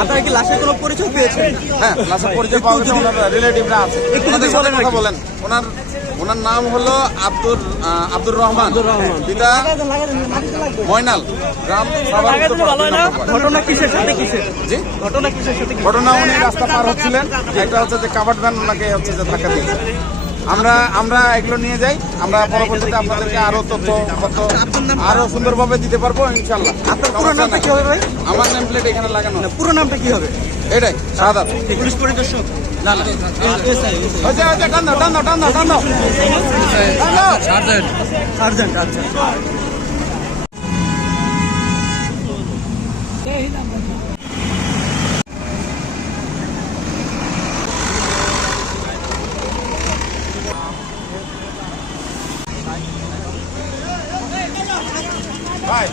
আপনারা কি লাশের কোনো পরিচয় পেয়েছেন? হ্যাঁ লাশের পরিচয় পাওয়া গেছে ওনার রিলেটিভরা আছে। একটু ওনাদের যদি সাথে বলেন কথা বলেন। ওনার ওনার নাম হলো আব্দুর রহমান। পিতা ময়নাল। গ্রাম। ঘটনা কিসের? সাথে কিসের? জি? ঘটনা কিসের? সাথে ঘটনা উনি রাস্তা পার হচ্ছিলেন। একটা হচ্ছে যে কাভার্ড ভ্যান ওনাকে হচ্ছে যে ধাক্কা দিয়েছে। আমরা আমরা এগুলো নিয়ে যাই। আমরা পরবর্তীতে আপনাদেরকে আরও তথ্য আরও সুন্দরভাবে দিতে পারব ইনশাল্লাহ আপনার পুরো নামটা কি হবে ভাই? আমার নেম প্লেট এখানে লাগানো না, পুরো নামটা কি হবে? এটাই সাদা। পুলিশ পরিদর্শক? না না হচ্ছে হচ্ছে টান দাও টান দাও টান দাও টান দাও। টান সার্জেন্ট। আচ্ছা। ভাই